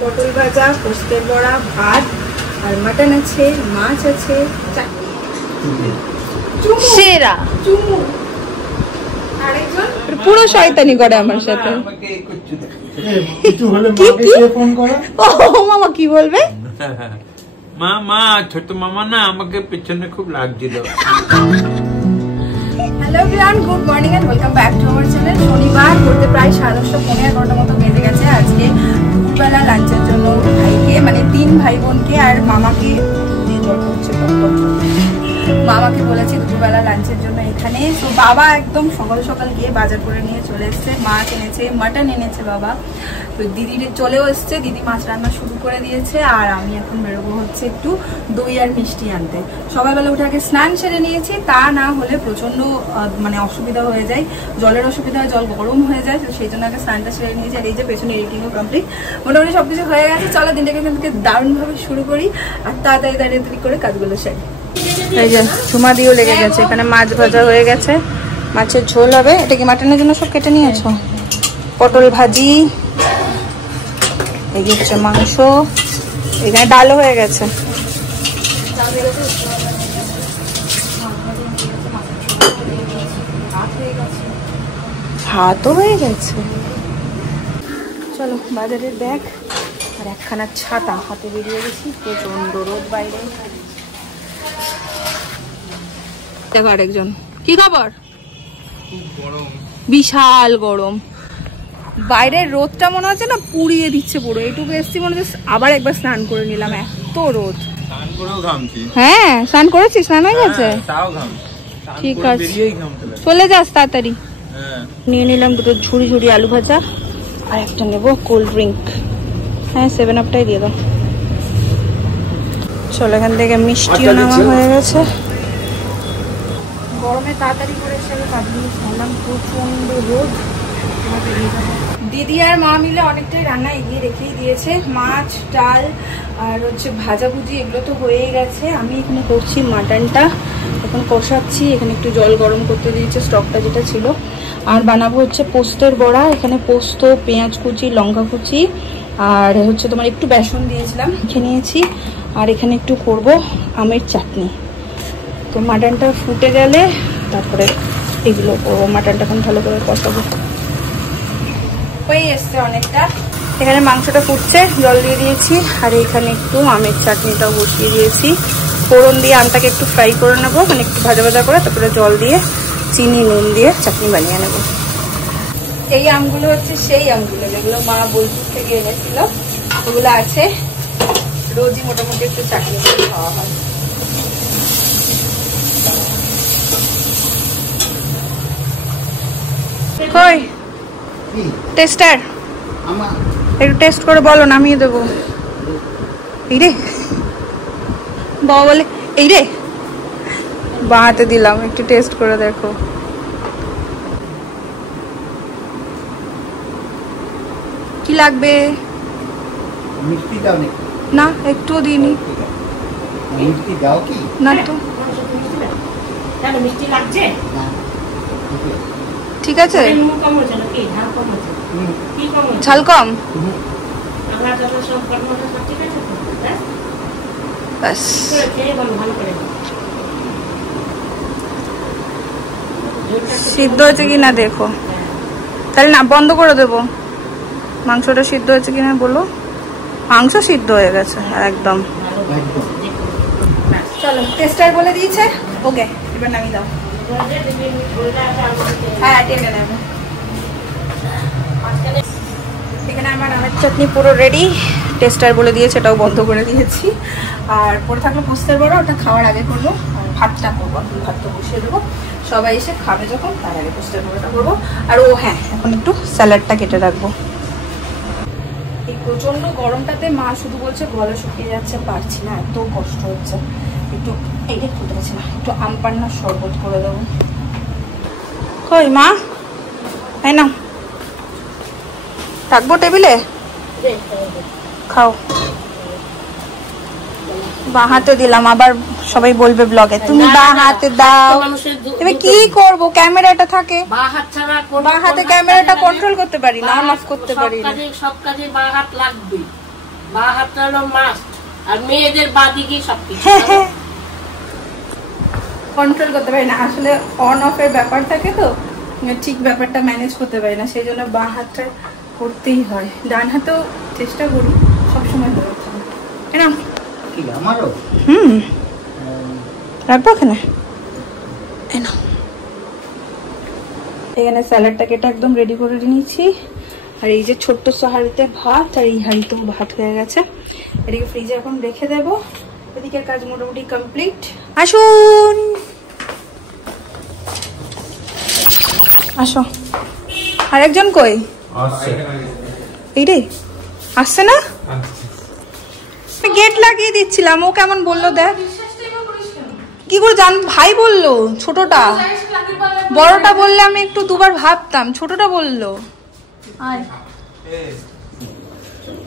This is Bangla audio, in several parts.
পটল ভাজা, পোস্তের বড়া, ভাত আর মাটন আছে, মাছ আছে, সেরা চুমু। আরেকজন পুরো শয়তানি করে আমার সাথে। ও মামা কি বলবে? মামা ছোট মামা না আমাকে পেছনে খুব লাগছিল। Hello everyone, good morning and welcome back to our channel. শনিবার ঘুরতে প্রায় 10:30-11:15 মতো বেজে গেছে। আজকে দুপুরবেলা লাঞ্চের জন্য ভাইকে মানে 3 ভাই বোনকে আর মামাকে মামাকে বলেছি দুপুরবেলা লাঞ্চের জন্য এখানে। তো বাবা একদম সকাল সকাল গিয়ে বাজার করে নিয়ে চলে এসছে। মাছ এনেছে, মাটন এনেছে বাবা। তো দিদি চলেও এসছে, দিদি মাছ রান্না শুরু করে দিয়েছে। আর আমি এখন বেরোবো হচ্ছে একটু দই আর মিষ্টি আনতে। সকালবেলা উঠে আগে স্নান সেরে নিয়েছি, তা না হলে প্রচন্ড মানে অসুবিধা হয়ে যায়, জলের অসুবিধা হয়, জল গরম হয়ে যায়। তো সেই জন্য আগে স্নানটা সেরে নিয়েছি। আর এই যে পেছনে এডিটিংও কমপ্লিট, মোটামুটি সবকিছু হয়ে গেছে। চলো দিনটাকে কিন্তু দারুণভাবে শুরু করি আর তাড়াতাড়ি দাঁড়িয়ে করে কাজগুলো সেরে। এই যে ঝুমা দিয়েও লেগে গেছে। এখানে মাছ ভাজা হয়ে গেছে, মাছের ঝোল হবে। এটা কি মাটনের জন্য সব কেটে নিয়েছো? পটল ভাজি, এই হচ্ছে মাংস, এখানে ডালও হয়ে গেছে। ভাতও হয়ে গেছে। চলো বাজারের ব্যাগ আর একখানা ছাতা হাতে বেরিয়ে গেছি। প্রচন্ড রোদ বাইরে। দেখো আরেকজন, কি খবর? বিশাল গরম বাইরের, রোদটা মনে হচ্ছে না পুড়িয়ে দিচ্ছে পুরো। এইটুকু এসছি মনে হচ্ছে আবার একবার স্নান করে নিলাম, এত রোদ। হ্যাঁ স্নান করেছিস? স্নান হয়ে গেছে? ঠিক আছে চলে যাস তাড়াতাড়ি। নিয়ে নিলাম দুটো ঝুড়ি ঝুড়ি আলু ভাজা আর একটা নেবো কোল্ড ড্রিঙ্ক। হ্যাঁ 7 আপটাই দিয়ে দাও। চলো এখান থেকে মিষ্টিও নেওয়া হয়ে গেছে। গরমে তাড়াতাড়ি করে এসে আমি কাজগুলো সারলাম, প্রচন্ড রোদ। দিদি আর মা মিলে অনেকটাই রান্না এগিয়ে রেখেই দিয়েছে। মাছ, ডাল আর হচ্ছে ভাজাভুজি এগুলো তো হয়েই গেছে। আমি এখানে করছি মাটনটা, এখন কষাচ্ছি। এখানে একটু জল গরম করতে দিয়েছে, স্টকটা যেটা ছিল। আর বানাবো হচ্ছে পোস্তের বড়া। এখানে পোস্ত, পেঁয়াজ কুচি, লঙ্কা কুচি আর হচ্ছে তোমার একটু বেসন দিয়েছিলাম, খেয়ে নিয়েছি। আর এখানে একটু করব আমের চাটনি। তো মাটনটা ফুটে গেলে তারপরে এগুলো করবো। মাটনটা এখন ভালো করে কষাবো। হয়ে এসছে অনেকটা। এখানে মাংসটা ফুটছে, জল দিয়ে দিয়েছি। আর এখানে একটু আমের চাটনিটাও বসিয়ে দিয়েছি। ফোড়ন দিয়ে আমটাকে একটু ফ্রাই করে নেবো, মানে একটু ভাজা ভাজা করে, তারপরে জল দিয়ে চিনি নুন দিয়ে চাটনি বানিয়ে নেবো। এই আমগুলো হচ্ছে সেই আমগুলো যেগুলো মা বোলপুর থেকে এনেছিল, ওগুলো আছে। রোজই মোটামুটি একটু চাটনি করে খাওয়া হয়। কই টেস্টার? একটু টেস্ট করে বলো, নামিয়ে দেবো। এই রে বাবা বলে, এই রে বাঁহাতে দিলাম, একটু টেস্ট করে দেখো। কি লাগবে? মিষ্টি দাও না একটুও দিইনি। মিষ্টি দাও কি? না তো মিষ্টি লাগছে। ঠিক আছে, ঝাল কম। সিদ্ধ হয়েছে কিনা দেখো, তাহলে না বন্ধ করে দেবো। মাংসটা সিদ্ধ হয়েছে কিনা বলো। মাংস সিদ্ধ হয়ে গেছে একদম। চলো টেস্টার বলে দিয়েছে, ওকে এবার নামিয়ে দাও। হ্যাঁ টেনে নেবো। এখানে আমার আমের চাটনি পুরো রেডি। টেস্টার বলে দিয়েছে, এটাও বন্ধ করে দিয়েছি। আর পরে থাকলো পোস্তের বড়া, ওটা খাওয়ার আগে করবো। আর ভাতটা করবো, ভাতটা বসিয়ে দেবো। সবাই এসে খাবে যখন, তার আগে পোস্তের বড়াটা করবো। আর ও হ্যাঁ এখন একটু স্যালাডটা কেটে রাখবো। এই প্রচন্ড গরমটাতে মা শুধু বলছে গলা শুকিয়ে যাচ্ছে, পারছি না, এত কষ্ট হচ্ছে। একটু এইটা খুলতে পারছি না, একটু আম পান্নার শরবত করে দেবো। কই মা? তাই না থাকবো টেবিলে, খাও। বাঁ হাতে দিলাম, আবার সবাই বলবে ব্লগে তুমি বাঁ হাতে দাও। তুমি কি করব, ক্যামেরাটা থাকে বাঁ হাতে, ক্যামেরাটা কন্ট্রোল করতে পারি না, অন অফ করতে পারি না। সব কাজে বাঁ হাত লাগবে। বা হাতটা হলো মাস্ট, আর মেয়েদের বাদিকে সবকিছু কন্ট্রোল করতে পারি না আসলে, অন অফ এর ব্যাপার থাকে তো ঠিক ব্যাপারটা ম্যানেজ করতে পারি না, সেই জন্য বাঁ হাতটা করতেই হয়। ডান হাতেও চেষ্টা করি সবসময় হয়ে ওঠে না। এরকম কি আমারও? রাখবো এখানে। এখানে স্যালাডটা কেটে একদম রেডি করে নিয়েছি, আর এই যে ছোট্ট হাঁড়িতে ভাত, আর এই হাঁড়িতেও ভাত হয়ে গেছে। এদিকে ফ্রিজে এখন রেখে দেবো। এদিকের কাজ মোটামুটি কমপ্লিট। আসুন, আসো। আরেকজন কই? এইটাই আসছে না? গেট লাগিয়ে দিচ্ছিলাম, ও কেমন বললো দেখ। কি করে জান? ভাই বললো, ছোটটা। বড়টা বললে আমি একটু দুবার ভাবতাম, ছোটটা বললো।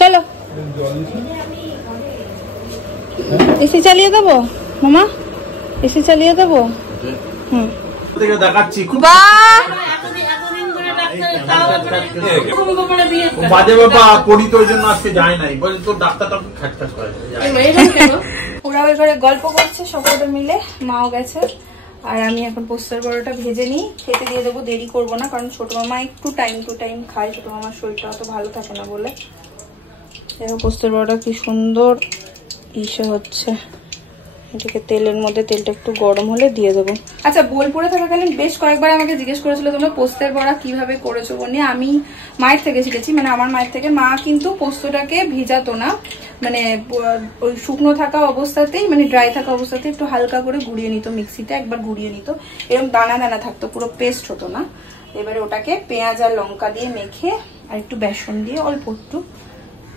চলো এসি চালিয়ে দেবো মামা, এসি চালিয়ে দেবো। হুম, দেখাচ্ছি বাহ, বাজে বাবা পড়ি তো ওই জন্য আজকে যায় নাই, বলে তোর ডাক্তারটা খাটখাট করে। ওরা ওই ঘরে গল্প করছে সকলে মিলে, মাও গেছে। আর আমি এখন পোস্তের বড়াটা ভেজে নিই, খেতে দিয়ে দেবো, দেরি করবো না, কারণ ছোট মামা একটু টাইম টু টাইম খায়, ছোট মামার শরীরটা অত ভালো থাকে না বলে। দেখো পোস্তের বড়াটা কি সুন্দর ইসে হচ্ছে। এটাকে তেলের মধ্যে, তেলটা একটু গরম হলে দিয়ে দেবো। আচ্ছা, বোলপুরে থাকাকালীন বেশ কয়েকবার আমাকে জিজ্ঞেস করেছিল তোমরা পোস্তের বড়া কিভাবে করেছো বলে। আমি মায়ের থেকে শিখেছি, মানে আমার মায়ের থেকে। মা কিন্তু পোস্তটাকে ভিজাতো না, মানে ওই শুকনো থাকা অবস্থাতেই, মানে ড্রাই থাকা অবস্থাতেই একটু হালকা করে গুঁড়িয়ে নিত, মিক্সিতে একবার গুঁড়িয়ে নিত, এরকম দানা দানা থাকতো, পুরো পেস্ট হতো না। এবারে ওটাকে পেঁয়াজ আর লঙ্কা দিয়ে মেখে আর একটু বেসন দিয়ে অল্প একটু,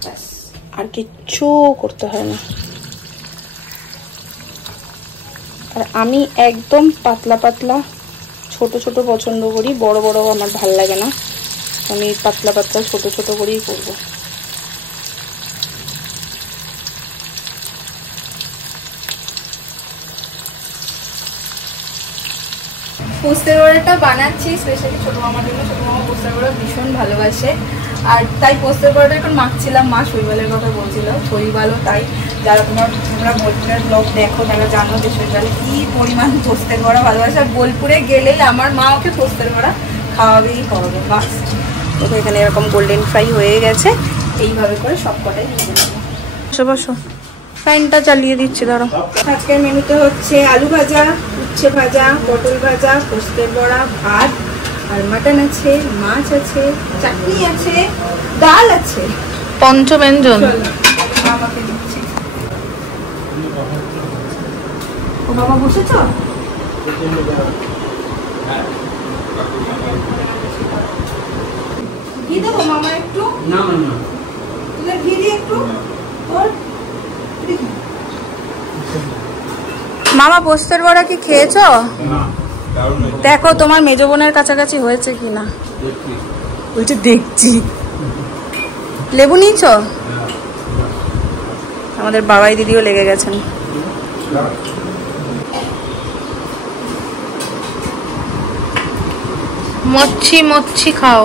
ব্যাস, আর কিচ্ছু করতে হয় না। আর আমি একদম পাতলা পাতলা ছোট ছোট পছন্দ করি, বড় বড় আমার ভাল লাগে না, আমি পাতলা পাতলা ছোট ছোট করেই করবো। পোস্তের বড়াটা বানাচ্ছি স্পেশালি ছোট মামার জন্য। ছোট মামা পোস্তের বড়া ভীষণ ভালোবাসে, আর তাই পোস্তের বড়াটা এখন মাখছিলাম। মা শৈবালের কথা বলছিল, শৈবালও তাই। যারা তোমরা বোলপুরের ব্লগ দেখো তারা জানো যে শৈবালে কি পরিমাণ পোস্তের বড়া ভালোবাসে। আর বোলপুরে গেলেই আমার মা ওকে পোস্তের বড়া খাওয়াবেই খাওয়াবে, বাস। দেখো এখানে এরকম গোল্ডেন ফ্রাই হয়ে গেছে, এইভাবে করে সব কটাই ভেজে নেবো। বসো বসো, ফ্যানটা চালিয়ে দিচ্ছি ধরো। আজকের মেনুতে হচ্ছে আলু ভাজা, উচ্ছে ভাজা, পটল ভাজা, পোস্তের বড়া, ভাত, আর মাটন আছে, মাছ আছে, চাটনি আছে, ডাল আছে, পঞ্চব্যঞ্জন। বাবাকে দিচ্ছি। ও বাবা বসেছ? ঘি দেবো মামা একটু? না না না, তোদের ঘি দিয়ে একটু। মামা পোস্তের বড়া কি খেয়েছো? দেখো তোমার মেজ বোনের কাছাকাছি হয়েছে কিনা, ওইটা দেখছি। লেবু নিয়েছ? আমাদের বাবাই দিদিও লেগে গেছেন। মচ্ছি মচ্ছি খাও।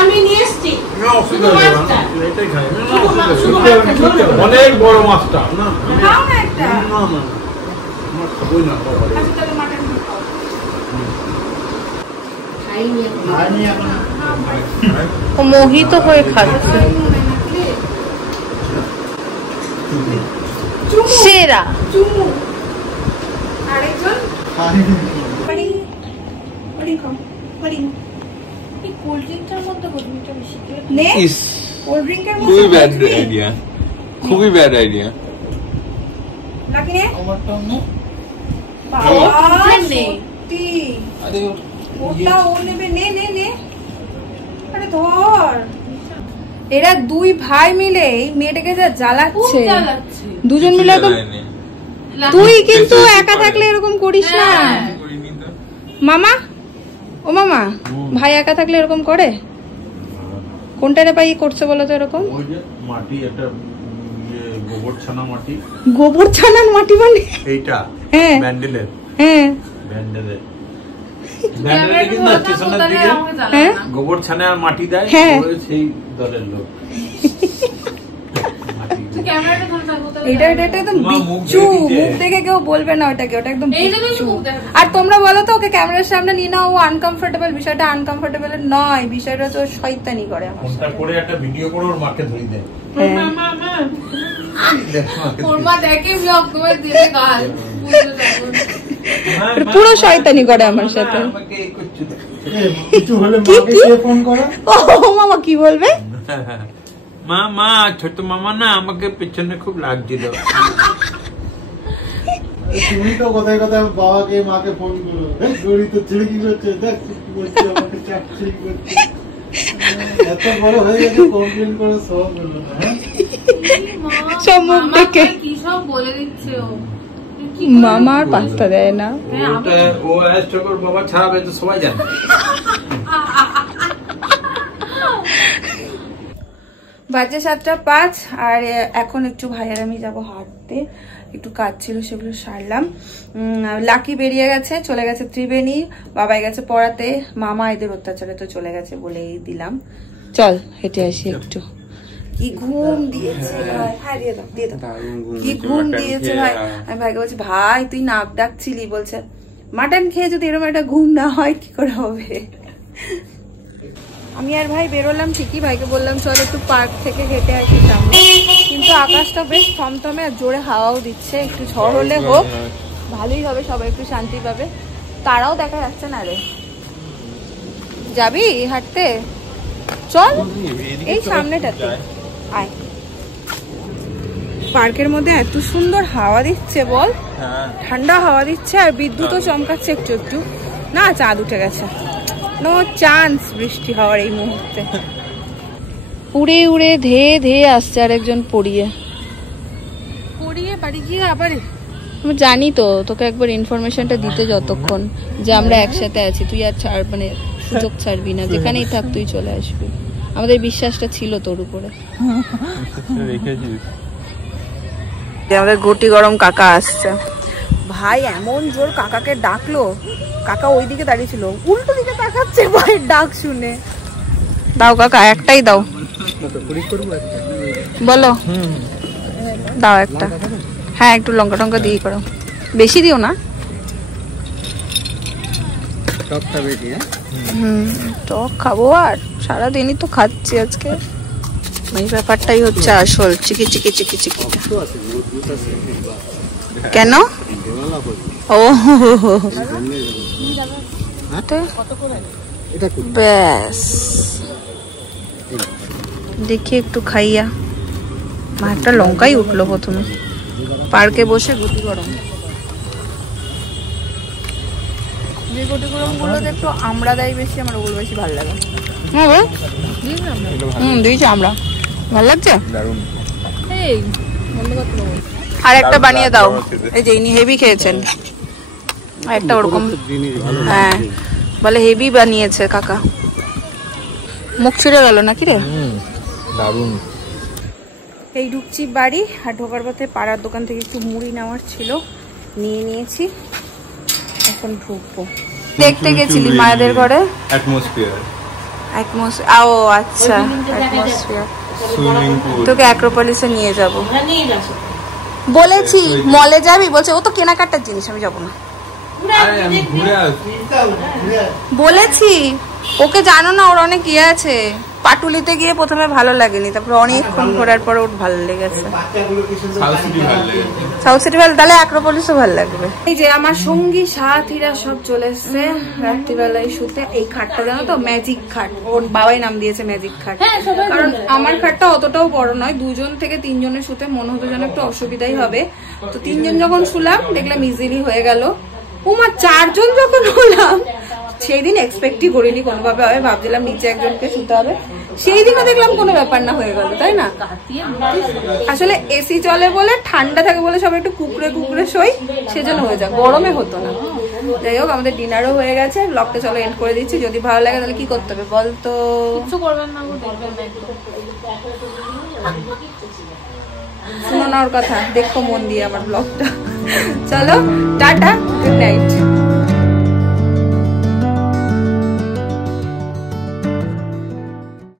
আমি নিয়ে এসছি অনেক বড় মাছটা না, খাও না একটা। না না আমার খাবোই না। আচ্ছা তাহলে মাটন খাও। খাইনি এখন। ও মোহিত হয়ে খাচ্ছে। সেরা চুমু। আরেকজন বাড়ি বাড়ি খাও, বাড়ি। এই কোল্ড ড্রিঙ্কটার মধ্যে গরমিটা বেশি নে। কোল্ড ড্রিঙ্কের মধ্যে খুবই ব্যাড আইডিয়া, খুবই ব্যাড আইডিয়া। নাকি নে আমারটাও নে। বাবা নে। সত্যি আরে ওটা ও নেবে, নে নে নে। আরে ধর, এরা দুই ভাই মিলে এই মেয়েটাকে যা জ্বালাচ্ছে, দুজন মিলে তো। তুই কিন্তু একা থাকলে এরকম করিস না মামা। ও মামা, ভাই একা থাকলে এরকম করে? কোনটারে পাই করছে বলো তো এরকম? ওই যে মাটি, একটা গোবর ছানা মাটি, গোবর ছানার মাটি মানে? এইটা হ্যাঁ ব্যান্ডেলের, হ্যাঁ, ব্যান্ডেলের কিন্তু না, স্টেশনের দিকে হ্যাঁ গোবর ছানে আর মাটি দেয়, হ্যাঁ। ওই সেই দলের লোক। এটা একদম মা মুখ বিচ্ছু, দেখে দিচ্ছে। মুখ দেখে কেউ বলবে না ওটাকে, ওটা একদম এই জন্যই বিচ্ছু। মুখ দেখে। আর তোমরা বলো তো ওকে ক্যামেরার সামনে নিয়ে নাও, ও আনকমফোর্টেবল। বিষয়টা আনকমফোর্টেবল নয়, বিষয়টা হচ্ছে ও শয়তানি করে আমার ফোনটা সাথে। করে একটা ভিডিও করে ওর মাকে ধরিয়ে দেয়। হ্যাঁ। ওর মা দেখে ব্লগ করে দিলে গাল ওর পুরো শয়তানি করে আমার সাথে। আমাকে এই করছে তো। কিছু হলে কি, মাকে কি? কে ফোন করো? ও মামা কি বলবে? মা ছোট মামা না আমাকে পেছনে খুব লাগছিল। তুমি তো কোথায় কোথায় বাবাকে মাকে ফোন করো, গড়ি তো ছেলে কি করছে, দেখ কি করছে, আমাকে চাকরি করছে। এত বড় হয়ে গেছে, কমপ্লেন করে সব বললো না। সব মুখ দেখে কি সব বলে দিচ্ছে ও। মামা আর পাত্তা দেয় না। ও অ্যাস্ট্রোকর বাবা ছাড়াবে তো সবাই জানে। বাজে 7:05 আর এখন একটু ভাই আর আমি যাবো হাঁটতে, একটু কাজ ছিল সেগুলো সারলাম। লাকি বেরিয়ে গেছে, চলে গেছে ত্রিবেণী, বাবাই গেছে পড়াতে, মামা এদের অত্যাচারে তো চলে গেছে বলেই দিলাম। চল হেঁটে আসি একটু। কি ঘুম দিয়েছে ভাই, হ্যাঁ দিয়ে দাও দিয়ে দাও। কি ঘুম দিয়েছে ভাই। আমি ভাইকে বলছি ভাই তুই নাক ডাকছিলি, বলছে মাটন খেয়ে যদি এরকম একটা ঘুম না হয় কি করে হবে। আমি আর ভাই বেরোলাম ঠিকই, ভাইকে বললাম চল একটু পার্ক থেকে হেঁটে আসি সামনে, কিন্তু আকাশটা বেশ থমথমে আর জোরে হাওয়াও দিচ্ছে, একটু ঝড় হলে হোক ভালোই হবে, সবাই একটু শান্তি পাবে। তারাও দেখা যাচ্ছে না রে। যাবি হাঁটতে? চল এই সামনেটাতে আয়। পার্কের মধ্যে এত সুন্দর হাওয়া দিচ্ছে বল, ঠান্ডা হাওয়া দিচ্ছে আর বিদ্যুৎও চমকাচ্ছে একটু একটু। না চাঁদ উঠে গেছে, নো চান্স বৃষ্টি হওয়ার এই মুহূর্তে। উড়ে উড়ে ধেয়ে ধেয়ে আসছে আরেকজন পড়িয়ে বাড়ি গিয়ে আবার। আমি জানি তো তোকে একবার ইনফরমেশনটা দিতে যতক্ষণ যে আমরা একসাথে আছি, তুই আর ছাড় মানে সুযোগ ছাড়বি না, যেখানেই থাক তুই চলে আসবি। আমাদের বিশ্বাসটা ছিল তোর উপরে। আমাদের ঘটি গরম কাকা আসছে ভাই, এমন জোর কাকাকে ডাকলো, কাকা ওইদিকে দাঁড়িয়ে ছিল, উল্টো দিকে তাকাচ্ছে ভাইয়ের ডাক শুনে। দাও কাকা একটাই দাও, বলো দাও একটা। হ্যাঁ একটু লঙ্কা টঙ্কা দিয়ে করো, বেশি দিও না। টক খাবো আর সারাদিনই তো খাচ্ছি আজকে, এই ব্যাপারটাই হচ্ছে আসল। চিকি চিকি চিকি চিকি কেন? ও ব্যাস দেখি একটু খাইয়া। একটা লঙ্কাই উঠলো প্রথমে। পার্কে বসে গুটি গরম, যে গুটি গরম গুলোতে একটু আমড়া দেয় বেশি, আমার ওগুলো বেশি ভালো লাগে। হ্যাঁ দিয়েছি আমরা, ভালো লাগছে। আর একটা বানিয়ে দাও, এই যে ইনি হেভি খেয়েছেন, একটা ওরকম। হ্যাঁ বলে হেভি বানিয়েছে কাকা। মুখ ছিঁড়ে গেল নাকি রে? দারুণ। এই ঢুকছি বাড়ি, আর ঢোকার পথে পাড়ার দোকান থেকে একটু মুড়ি নেওয়ার ছিল, নিয়ে নিয়েছি, এখন ঢুকবো। দেখতে গেছিলি মায়েদের ঘরে? অ্যাটমসফিয়ার। ও আচ্ছা অ্যাটমসফিয়ার। Swimming pool. তোকে অ্যাক্রোপলিসে নিয়ে যাবো নিয়ে যাস। বলেছি। মলে যাবি? বলছে ও তো কেনাকাটার জিনিস, আমি যাবো না। আরে আমি ঘুরে আসি। বলেছি ওকে, জানো না ওর অনেক ইয়ে আছে। পাটুলিতে গিয়ে প্রথমে ভালো লাগেনি, তারপর অনেকক্ষণ ঘোরার পর ওর ভালো লেগেছে। সাউথ সিটি ভালো লেগেছে। সাউথ সিটি ভালো, তাহলে অ্যাক্রোপলিসও ভালো লাগবে। এই যে আমার সঙ্গী সাথীরা সব চলে এসছে রাত্রিবেলায় শুতে। এই খাটটা জানো তো ম্যাজিক খাট, ওর বাবাই নাম দিয়েছে ম্যাজিক খাট। কারণ আমার খাটটা অতটাও বড় নয়, 2 জন থেকে 3 জনের শুতে মনে হতো যেন একটু অসুবিধাই হবে। তো 3 জন যখন শুলাম দেখলাম ইজিলি হয়ে গেল। ওমা 4 জন যখন হলাম সেই দিন এক্সপেক্টই করিনি কোনোভাবে হবে, ভাবছিলাম নিচে একজনকে শুতে হবে, সেই দিনও দেখলাম কোনো ব্যাপার না, হয়ে গেল। তাই না? আসলে এসি চলে বলে, ঠান্ডা থাকে বলে সবাই একটু কুকড়ে কুকড়ে শোয়, সেজন্য হয়ে যায়, গরমে হতো না। যাই হোক আমাদের ডিনারও হয়ে গেছে, ব্লগটা চলো এন্ড করে দিচ্ছি। যদি ভালো লাগে তাহলে কি করতে হবে বল তো? কিছু করবেন না, শুনো না ওর কথা, দেখো মন দিয়ে আমার ব্লগটা। চলো টাটা, গুড নাইট।